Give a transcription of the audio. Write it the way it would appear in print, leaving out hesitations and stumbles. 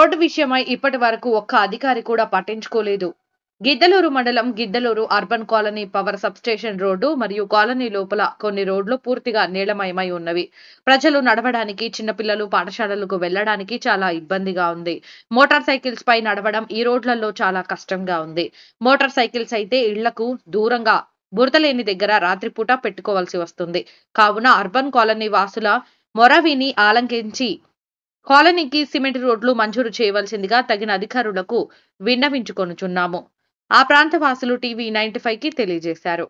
Road విషయమై ఇప్పటి వరకు ఒక్క అధికారి కూడా పట్టించుకోలేదు. గిద్దలూరు మండలం Giddalur urban colony power substation road మరియు కాలనీ లోపల కొన్ని రోడ్లు పూర్తిగా నీలమయమై ఉన్నవి. ప్రజలు నడవడానికి, చిన్నపిల్లలు పాఠశాలలకు వెళ్లడానికి చాలా ఇబ్బందిగా ఉంది. మోటార్ సైకిల్స్ పై నడవడం ఈ రోడ్లలో చాలా కష్టంగా ఉంది. మోటార్ సైకిల్స్ అయితే ఇళ్లకు దూరంగా బురదలేని దగ్గర రాత్రిపూట పెట్టుకోవాల్సి వస్తుంది. కావున అర్బన్ కాలనీ వాసుల మొర విని ఆలంకించి కాలనీకి సిమెంట్ రోడ్లు మంజూరు చేయవలసిందిగా తగిన అధికారులకు విన్నవించుకొనుచున్నాము. ఆ ప్రాంత వాసులు టీవీ 95కి తెలియజేశారు.